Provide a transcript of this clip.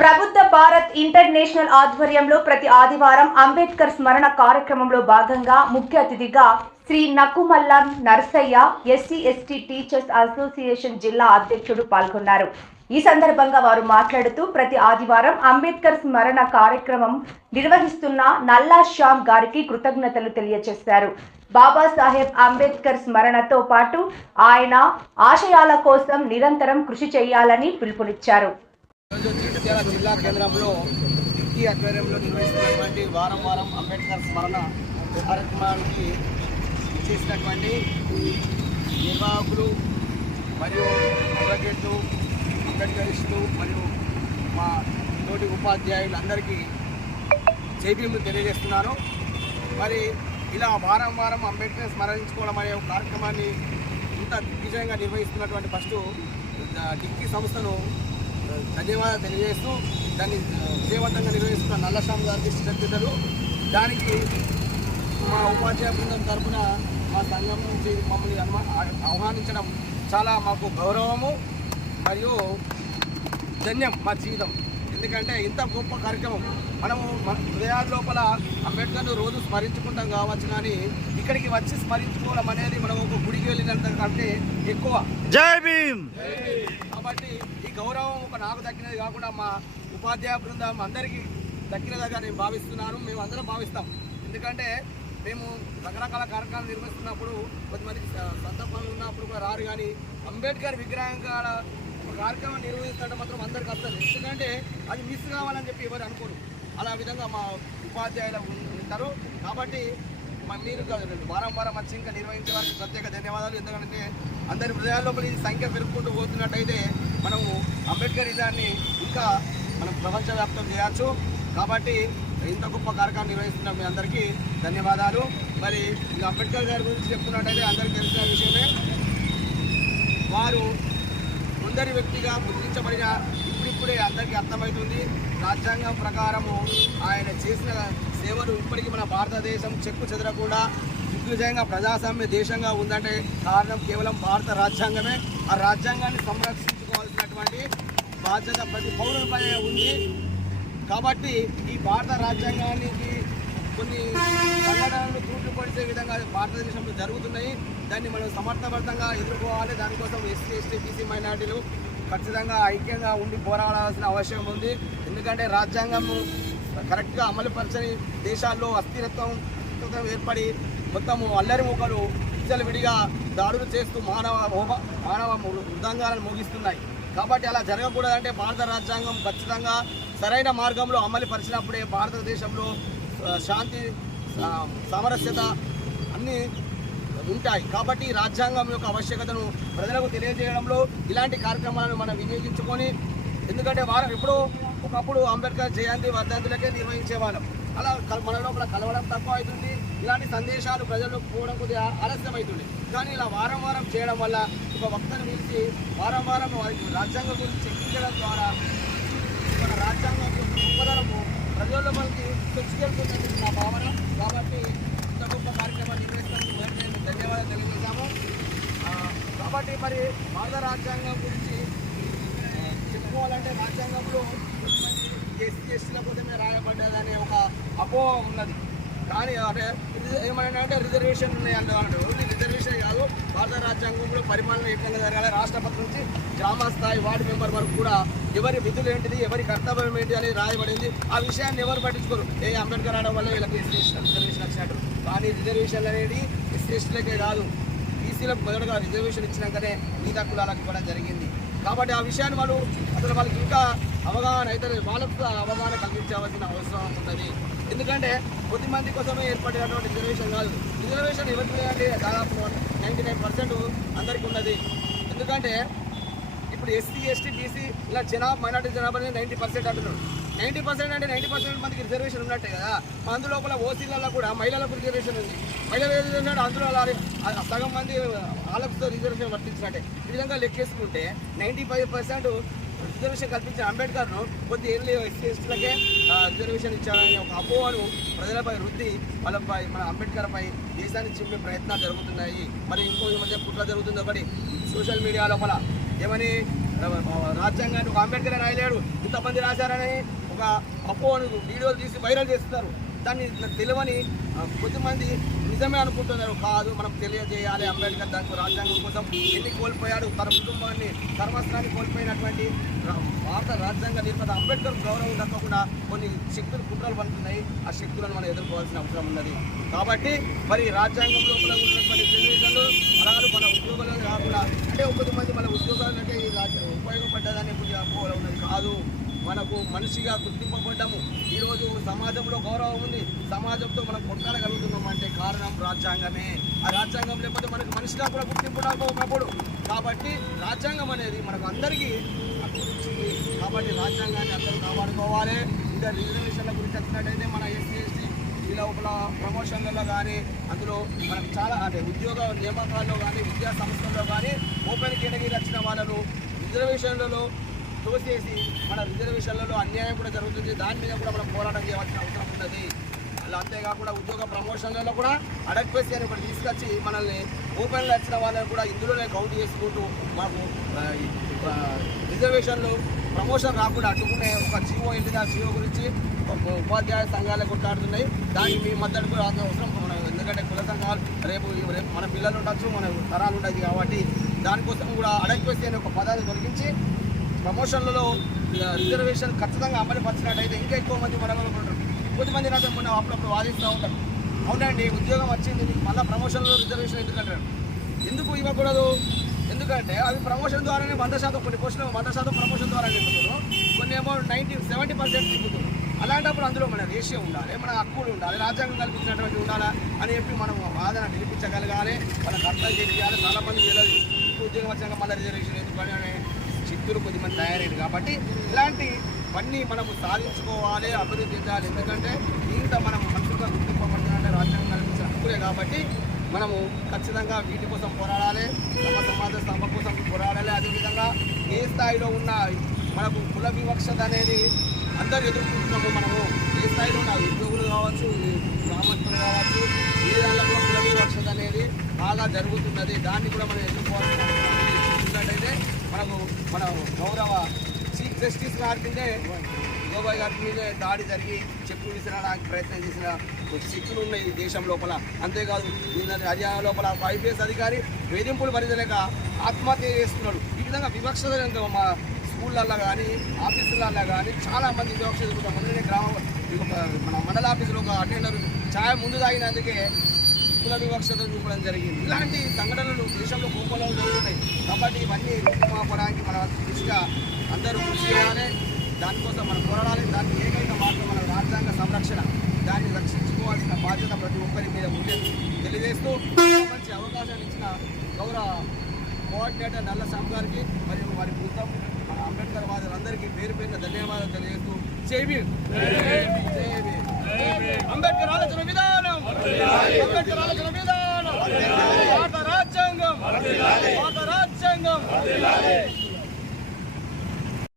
ప్రభుత్వ భారత్ ఇంటర్నేషనల్ ఆధ్వర్యంలో ప్రతి ఆదివారం అంబేద్కర్ స్మరణ కార్యక్రమంలో భాగంగా ముఖ్య అతిథిగా Shri Nakumalla Narsayya SC ST teachers association జిల్లా అధ్యక్షుడు పాల్గొన్నారు. ఈ సందర్భంగా వారు మాట్లాడుతూ ప్రతి ఆదివారం అంబేద్కర్ స్మరణ కార్యక్రమం నిర్వహిస్తున్న నల్లా శ్యామ్ గారికి కృతజ్ఞతలు తెలియజేశారు. బాబాసాహెబ్ అంబేద్కర్ స్మరణతో పాటు ఆయన ఆశయాల కోసం నిరంతరం కృషి చేయాలని పిలుపునిచ్చారు. జగిత్యాల జిల్లా కేంద్రంలో డిక్కీ ఆధ్వర్యంలో నిర్వహిస్తున్నటువంటి వారం వారం అంబేద్కర్ స్మరణ కార్యక్రమానికి చేసినటువంటి నిర్వాహకులు మరియు అడ్వకేట్లు అంబేద్కరిస్టులు మరియు మా తోటి ఉపాధ్యాయులందరికీ జైభీములు తెలియజేస్తున్నాను. మరి ఇలా వారం వారం అంబేద్కర్ స్మరించుకోవడం అనే ఒక కార్యక్రమాన్ని ఇంత దిగ్విజయంగా నిర్వహిస్తున్నటువంటి ఫస్ట్ డిగ్రీ సంస్థను ధన్యవాదాలు తెలియజేస్తూ దాన్ని విజయవంతంగా నిర్వహిస్తున్న నల్లస్వామి గారికి కృతజ్ఞతలు దానికి మా ఉపాధ్యాయ బృందం తరఫున మా సంఘం నుంచి మమ్మల్ని అనుమా ఆహ్వానించడం చాలా మాకు గౌరవము మరియు ధన్యం మా జీవితం. ఎందుకంటే ఇంత గొప్ప కార్యక్రమం మనము మన హృదయాల లోపల అంబేద్కర్ను రోజు స్మరించుకుంటాం కావచ్చు కానీ ఇక్కడికి వచ్చి స్మరించుకోవడం అనేది మనం ఒక గుడికి వెళ్ళినంత కంటే ఎక్కువ. జై భీమ్! కాబట్టి గౌరవం ఒక నాకు దక్కినది కాకుండా మా ఉపాధ్యాయ బృందం అందరికీ దక్కినదిగా నేను భావిస్తున్నాను. మేము అందరం భావిస్తాం. ఎందుకంటే మేము రకరకాల కార్యక్రమాలు నిర్వహిస్తున్నప్పుడు కొంతమంది సందర్భాలు పనులు ఉన్నప్పుడు కూడా రారు కానీ అంబేద్కర్ విగ్రహం కాడ ఒక కార్యక్రమం నిర్వహిస్తుంటే మాత్రం అందరికీ అర్థం. ఎందుకంటే అది మిస్ కావాలని చెప్పి ఎవరు అనుకోరు. అలా విధంగా మా ఉపాధ్యాయులు ఉంటారు. కాబట్టి మీరు వారం వారం వచ్చి ఇంకా నిర్వహించే వారికి ప్రత్యేక ధన్యవాదాలు. ఎందుకంటే అందరి హృదయాల లోపల ఈ సంఖ్య పెరుగుకుంటూ పోతున్నట్టయితే మనము అంబేద్కర్ ఇదాన్ని ఇంకా మనం ప్రపంచవ్యాప్తం చేయవచ్చు కాబట్టి ఇంత గొప్ప కార్యక్రమం నిర్వహిస్తున్న మీ అందరికీ ధన్యవాదాలు. మరి ఇక అంబేద్కర్ గారి గురించి చెప్తున్నట్టయితే అందరికీ తెలిసిన విషయమే. వారు ముందరి వ్యక్తిగా గుర్తించబడిన ఇప్పుడే అందరికీ అర్థమవుతుంది. రాజ్యాంగం ప్రకారము ఆయన చేసిన సేవలు ఇప్పటికీ మన భారతదేశం చెక్కు చెదరకుండా దిగ్విజయంగా ప్రజాస్వామ్య దేశంగా ఉందంటే కారణం కేవలం భారత రాజ్యాంగమే. ఆ రాజ్యాంగాన్ని సంరక్షించుకోవాల్సినటువంటి బాధ్యత ప్రతి పౌరులపై ఉంది. కాబట్టి ఈ భారత రాజ్యాంగానికి కొన్ని సంఘటనలు తూట్లు పడితే విధంగా భారతదేశంలో జరుగుతున్నాయి. దాన్ని మనం సమర్థవంతంగా ఎదుర్కోవాలి. దానికోసం ఎస్సీ ఎస్టీ బీసీ మైనార్టీలు ఖచ్చితంగా ఐక్యంగా ఉండి పోరాడాల్సిన అవసరం ఉంది. ఎందుకంటే రాజ్యాంగం కరెక్ట్గా అమలుపరచని దేశాల్లో అస్థిరత్వం ఏర్పడి మొత్తము అల్లరి మూకలు విడిగా దాడులు చేస్తూ మానవ మానవ మృదంగాలను ముగిస్తున్నాయి. కాబట్టి అలా జరగకూడదంటే భారత రాజ్యాంగం ఖచ్చితంగా సరైన మార్గంలో అమలు పరిచినప్పుడే భారతదేశంలో శాంతి ఆ, సామరస్యత అన్నీ ఉంటాయి. కాబట్టి రాజ్యాంగం యొక్క ఆవశ్యకతను ప్రజలకు తెలియజేయడంలో ఇలాంటి కార్యక్రమాలను మనం వినియోగించుకొని ఎందుకంటే వారం ఎప్పుడో ఒకప్పుడు అంబేద్కర్ జయంతి వర్ధంతులకే నిర్వహించేవాళ్ళం. అలా కల- మన లోపల కలవడం తక్కువ అవుతుంది. ఇలాంటి సందేశాలు ప్రజలకు పోవడం కొద్దిగా ఆలస్యం అవుతుంది కానీ ఇలా వారం వారం చేయడం వల్ల ఒక వక్తను పిలిచి వారం వారం వారికి రాజ్యాంగం గురించి చర్చించడం ద్వారా మన రాజ్యాంగం యొక్క గొప్పదనము ప్రజల్లో మనకి తెచ్చుకెళ్తుందని నా భావన. కాబట్టి ఇంత గొప్ప కార్యక్రమాన్ని నిర్వహిస్తున్నందుకు ధన్యవాదాలు తెలియజేశాము. కాబట్టి మరి భారత రాజ్యాంగం గురించి చెప్పుకోవాలంటే రాజ్యాంగంలో ఎస్సీ ఎస్టీల కోసమే రాయబడ్డదనే ఒక అపోహ ఉన్నది. కానీ అంటే ఏమైనా అంటే రిజర్వేషన్ ఉన్నాయి అన్నారు రిజర్వేషన్ కాదు. భారత రాజ్యాంగంలో పరిమాణం ఏ విధంగా జరగాలి రాష్ట్రపతి నుంచి గ్రామ స్థాయి వార్డు మెంబర్ వరకు కూడా ఎవరి విధులు ఏంటిది ఎవరి కర్తవ్యం ఏంటి అని రాయబడింది. ఆ విషయాన్ని ఎవరు పట్టించుకోరు. ఏ అంబేద్కర్ రావడం వల్ల వీళ్ళకి రిజర్వేషన్ వచ్చినట్టు. కానీ రిజర్వేషన్ అనేది ఎస్సీ ఎస్టీలకే కాదు బీసీలకు మొదటగా రిజర్వేషన్ ఇచ్చినాకనే మిగతా కులాలకు ఇవ్వడం జరిగింది. కాబట్టి ఆ విషయాన్ని వాళ్ళు అసలు వాళ్ళకి ఇంకా అవగాహన అయితే వాళ్ళకు కూడా అవగాహన కల్పించవలసిన అవసరం ఉంటుంది ఎందుకంటే కొద్ది మంది కోసమే ఏర్పడినటువంటి రిజర్వేషన్ కాదు. రిజర్వేషన్ ఎవరికి అంటే దాదాపు నైంటీ నైన్ పర్సెంట్ అందరికీ ఉన్నది. ఎందుకంటే ఇప్పుడు ఎస్సీ ఎస్టీ బీసీ ఇలా జనాభా మైనార్టీ జనాభా అనేది నైంటీ పర్సెంట్ అంటున్నారు. నైంటీ పర్సెంట్ అంటే నైంటీ పర్సెంట్ మందికి రిజర్వేషన్ ఉన్నట్టే కదా. అందులో లోపల ఓసీలలో కూడా మహిళలకు రిజర్వేషన్ ఉంది. మహిళల రిజర్వేషన్ అందులో సగం మంది వాళ్ళతో రిజర్వేషన్ వర్తించినట్టే. ఈ విధంగా లెక్కేసుకుంటే నైంటీ ఫైవ్ పర్సెంట్ రిజర్వేషన్ కల్పించిన అంబేద్కర్ను కొద్ది ఏళ్ళు ఎస్సీ ఎస్టీలకే రిజర్వేషన్ ఇచ్చారని ఒక అపోహను ప్రజలపై వృద్ధి వాళ్ళపై మన అంబేద్కర్పై దేశాన్ని చెప్పే ప్రయత్నాలు జరుగుతున్నాయి. మరి ఇంకో మధ్య కుట్ర జరుగుతుంది ఒకటి. సోషల్ మీడియా లోపల ఏమని రాజ్యాంగాన్ని ఒక అంబేద్కర్ రాయలేడు. ఇంతమంది రాశారని ఒక అపోహను వీడియోలు తీసి వైరల్ చేస్తున్నారు. దాన్ని తెలియని కొద్దిమంది నిజమే అనుకుంటున్నారు. కాదు మనం తెలియజేయాలి అంబేద్కర్ దానికి రాజ్యాంగం కోసం. ఎన్ని కోల్పోయాడు? తన కుటుంబాన్ని ధర్మస్థాన్ని కోల్పోయినటువంటి భారత రాజ్యాంగ నిర్మాత అంబేద్కర్ గౌరవం దక్కకుండా కొన్ని శక్తులు కుట్రలు పడుతున్నాయి. ఆ శక్తులను మనం ఎదుర్కోవాల్సిన అవసరం ఉన్నది. కాబట్టి మరి రాజ్యాంగం లోపల ఉన్నటువంటి రిజర్వేషన్లు అలాగే మన ఉద్యోగాలు కాకుండా అంటే కొంతమంది మన ఉద్యోగాలు అంటే ఈ రాజ్యం ఉపయోగపడ్డదని కొద్దిగా అపోహలు ఉన్నది కాదు. మనకు మనిషిగా గుర్తింపబడ్డాము. ఈరోజు సమాజంలో గౌరవం ఉంది. సమాజంతో మనం కొట్టాడగలుగుతున్నాం అంటే కారణం రాజ్యాంగమే. ఆ రాజ్యాంగం లేకపోతే మనకు మనిషిగా కూడా గుర్తింపు రాకపోయినప్పుడు కాబట్టి రాజ్యాంగం అనేది మనకు అందరికీ కాబట్టి రాజ్యాంగాన్ని అందరూ కాపాడుకోవాలి. ఇంకా రిజర్వేషన్ల గురించి వచ్చినట్టయితే మన ఎస్సీ ఎస్టీ ఈ లోపల ప్రమోషన్లలో కానీ అందులో మనకు చాలా అంటే ఉద్యోగ నియామకాల్లో కానీ విద్యా సంస్థల్లో కానీ ఓపెన్ కేటగిరీ వచ్చిన వాళ్ళను రిజర్వేషన్లలో తోసేసి మన రిజర్వేషన్లలో అన్యాయం కూడా జరుగుతుంది. దాని మీద కూడా మనం పోరాటం చేయవలసిన అవసరం ఉంటుంది అలా అంతేకాకుండా ఉద్యోగ ప్రమోషన్లలో కూడా అడగపేసి అని ఒకటి తీసుకొచ్చి మనల్ని ఓపెన్లో వచ్చిన వాళ్ళని కూడా ఇందులోనే కౌంట్ చేసుకుంటూ మాకు రిజర్వేషన్లు ప్రమోషన్ రాకుండా అడ్డుకునే ఒక జీవో ఏంటిది ఆ జీవో గురించి ఉపాధ్యాయ సంఘాలు కొట్లాడుతున్నాయి. దానికి మీ మద్దతు కూడా అవసరం ఎందుకంటే కుల సంఘాలు రేపు రేపు మన పిల్లలు ఉండొచ్చు మన తరాలు ఉండదు కాబట్టి దానికోసం కూడా అడగపేసి అనే ఒక పదాన్ని తొలగించి ప్రమోషన్లలో రిజర్వేషన్ ఖచ్చితంగా అమలు పరిచినట్టయితే ఇంకా ఎక్కువ మంది మనగలుగుతుంటారు కొద్దిమంది నాతో మొన్న అప్పుడప్పుడు వాదిస్తూ ఉంటారు. అవునండి ఉద్యోగం వచ్చింది మళ్ళీ ప్రమోషన్లో రిజర్వేషన్ ఎందుకంటారు? ఎందుకు ఇవ్వకూడదు? ఎందుకంటే అవి ప్రమోషన్ ద్వారానే వంద శాతం కొన్ని పోస్టులు వంద శాతం ప్రమోషన్ ద్వారా నింపుతారు కొన్ని ఏమో నైంటీ సెవెంటీ పర్సెంట్ నింపుతారు అలాంటప్పుడు అందులో మన రేషియో ఉండాలి మన హక్కులు ఉండాలి రాజ్యాంగం కల్పించినటువంటి ఉండాలా అని చెప్పి మనం వాదన నిలిపించగలగాలి మనకు అర్థం చేయాలి. చాలా మంది ఉద్యోగం వచ్చాక మళ్ళీ రిజర్వేషన్ ఎందుకు అని అనే చిత్తూరు కొద్దిమంది తయారైంది కాబట్టి ఇలాంటి పని మనము సాధించుకోవాలి అభివృద్ధి చెందాలి. ఎందుకంటే ఇంత మనం మనుషులుగా గుర్తింపబడుతుందంటే రాజ్యాంగం కల్పించిన హక్కులే కాబట్టి మనము ఖచ్చితంగా వీటి కోసం పోరాడాలి సమ సమాజ స్థాపన కోసం పోరాడాలి. అదేవిధంగా ఏ స్థాయిలో ఉన్న మనకు కుల వివక్షత అనేది అందరు ఎదుర్కొంటున్నాము మనము ఏ స్థాయిలో ఉన్న ఉద్యోగులు కావచ్చు గ్రామస్తులు కావచ్చు ఏ దాంట్లో కుల వివక్షత అనేది బాగా జరుగుతున్నది. దాన్ని కూడా మనం ఎదుర్కోవాలి అవసరం ఉంది. చూసినట్టయితే మనకు మన గౌరవ చీఫ్ జస్టిస్ గారి మీదే గోబాయ్ గారి మీదే దాడి జరిగి చెప్పులు విసిరడానికి ప్రయత్నం చేసిన శక్తులు ఉన్నాయి ఈ దేశం లోపల. అంతేకాదు హర్యానా లోపల ఐపీఎస్ అధికారి వేధింపులు భరించలేక ఆత్మహత్య చేస్తున్నాడు. ఈ విధంగా వివక్షత మా స్కూళ్ళల్లో కానీ ఆఫీసులలో కానీ చాలా మంది వివక్ష జరుగుతాం మొన్ననే గ్రామ మన మండల ఆఫీసులో ఒక అటెండర్ ఛాయ ముందు తాగినందుకే కుల వివక్షత చూపడం జరిగింది. ఇలాంటి సంఘటనలు దేశంలో కోపంలో జరుగుతున్నాయి. కాబట్టి ఇవన్నీ రూపుమాపడానికి మన దృష్టిగా అందరూ కృషి చేయాలి. దానికోసం మనం పోరాడాలి. దానికి ఏకైక మార్గం మన రాజ్యాంగ సంరక్షణ. దాన్ని రక్షించుకోవాల్సిన బాధ్యత ప్రతి ఒక్కరి మీద ఉందని తెలియజేస్తూ మంచి అవకాశాన్ని ఇచ్చిన గౌరవ కోఆర్డినేటర్ నల్ల శ్యామ్ గారికి మరియు వారి బృందం మన అంబేద్కర్ వాదులందరికీ పేరు పేరున ధన్యవాదాలు తెలియజేస్తూ జై భీమ్. అంబేద్కర్ ఆలోచన విధానం. రాజ్యాంగం రాజ్యాంగం.